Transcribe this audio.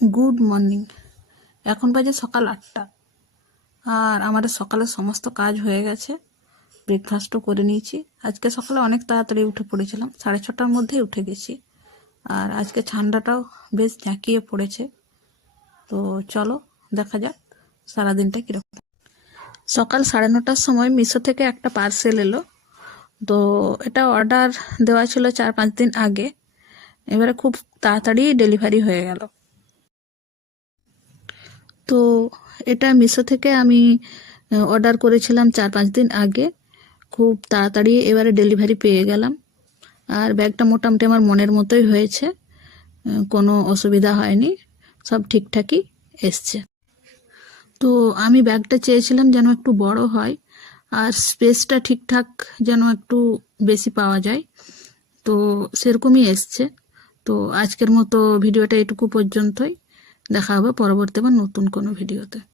Good morning. এখন বাজে সকাল 8টা, আর আমাদের সকালে সমস্ত কাজ হয়ে গেছে। ব্রেকফাস্টও করে নিয়েছি। আজকে সকালে অনেক তাড়াতাড়ি উঠে পড়েছিলাম, 6:30টার মধ্যেই উঠে গেছি। আর আজকে ঠান্ডাটাও বেশ ঝাঁকিয়ে পড়েছে। তো চলো দেখা যাক সারাদিনটা কীরকম। সকাল 9:30টার সময় মিশো থেকে একটা পার্সেল এলো। তো এটা অর্ডার দেওয়া ছিল 4-5 দিন আগে। এবারে খুব তাড়াতাড়ি ডেলিভারি হয়ে গেল। তো এটা মিশো থেকে আমি অর্ডার করেছিলাম 4-5 দিন আগে। খুব তাড়াতাড়ি এবারে ডেলিভারি পেয়ে গেলাম। আর ব্যাগটা মোটামুটি আমার মনের মতোই হয়েছে, কোনো অসুবিধা হয়নি, সব ঠিকঠাকই এসছে। তো আমি ব্যাগটা চেয়েছিলাম যেন একটু বড় হয়, আর স্পেসটা ঠিকঠাক যেন একটু বেশি পাওয়া যায়। তো সেরকমই এসছে। তো আজকের মতো ভিডিওটা এটুকু পর্যন্তই। দেখা হবে পরবর্তী আবার নতুন কোনো ভিডিওতে।